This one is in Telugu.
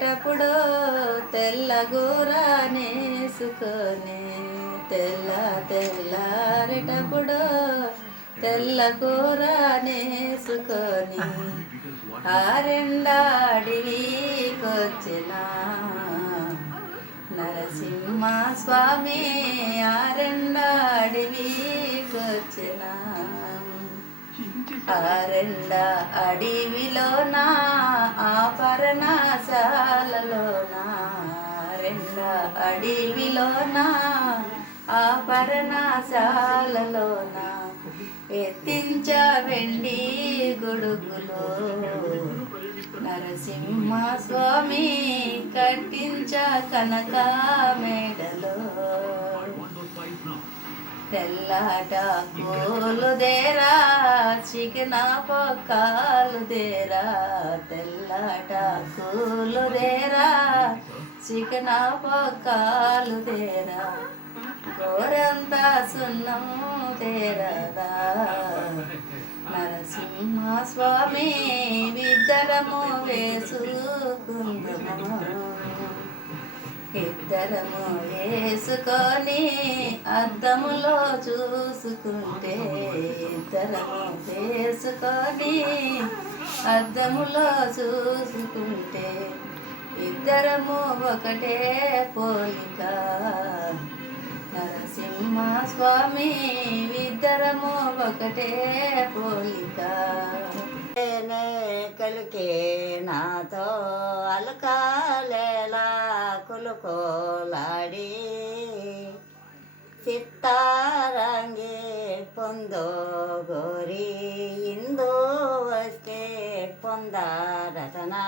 తెల్లారేటప్పుడు తెల్లగూరనేసుకొని తెల్లారేటప్పుడు తెల్లగూరనేసుకొని ఆరెండాడివికొచ్చిన నరసింహ స్వామి ఆరెండాడివికొచ్చిన ఆరెండ అడవిలోన ఆపరణశాలలోన రెండ అడవిలోన ఆపరణశాలలోన ఎత్తించ వెండి గొడుగులో నరసింహ స్వామి కట్టించ కనక మేడలో తెల్లట కోలుదేరా చికెన పొక్కాలుదేరా తెల్లట కూలుదేరా చికెన పొక్కాలుదేరా గోరంతా సున్నం తేరదా నరసింహ స్వామి విద్దరము వేసుకుందము ఇద్దరము వేసుకొని అద్దములో చూసుకుంటే ఇద్దరము వేసుకొని అద్దములో చూసుకుంటే ఇద్దరము ఒకటే పోలిక నరసింహ స్వామి ఇద్దరము ఒకటే పోలిక కలికే నాతో అలకాలేలా కులుకోలాడి చిత్తారంగి పొందో గోరి ఇందో వస్తే పొందారతనా